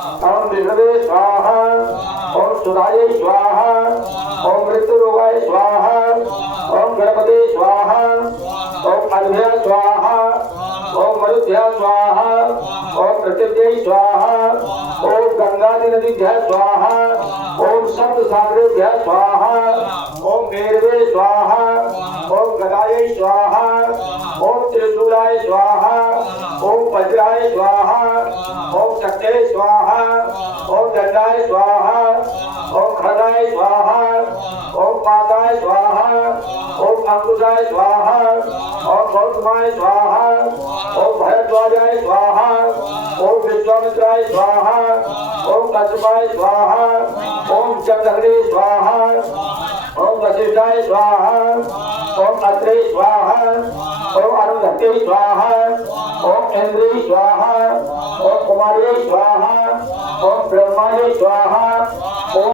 ओम विष्णवे स्वाहा, ओम सुधाये स्वाहा, ओम मृत्युरोगाय स्वाहा, ओम गणपते स्वाहा, ओम अद्भय स्वाहा, ओम मरुद्भ्य स्वाहा, ओम प्रकृत्यै स्वाहा, ओम गंगादिनदीभ्य स्वाहा, ओम सप्तसागरेभ्य स्वाहा, ओम भैरवे स्वाहा, ओम गदायै स्वाहा, ओम त्रिशूलाय स्वाहा, ओम वज्राय स्वाहा, ओम शक्ते स्वाहा, ओम दंडाय स्वाहा, ओम खदाय स्वाहा, ओम पादाय स्वाहा, ओम अंकुशाय स्वाहा, ओम गौतमाय स्वाहा, ओम भरद्वाजाय स्वाहा, ओम विश्वामित्राय स्वाहा, ओम कश्यपाय स्वाहा, ओम चंद्रहरे स्वाहा, ओम वशिष्ठाय स्वाहा, ओम अत्रे स्वाहा, ओम अरुंधते स्वाहा, ओम इंद्रे स्वाहा, ओम कुमारी स्वाहा, ओम ब्रह्माय स्वाहा,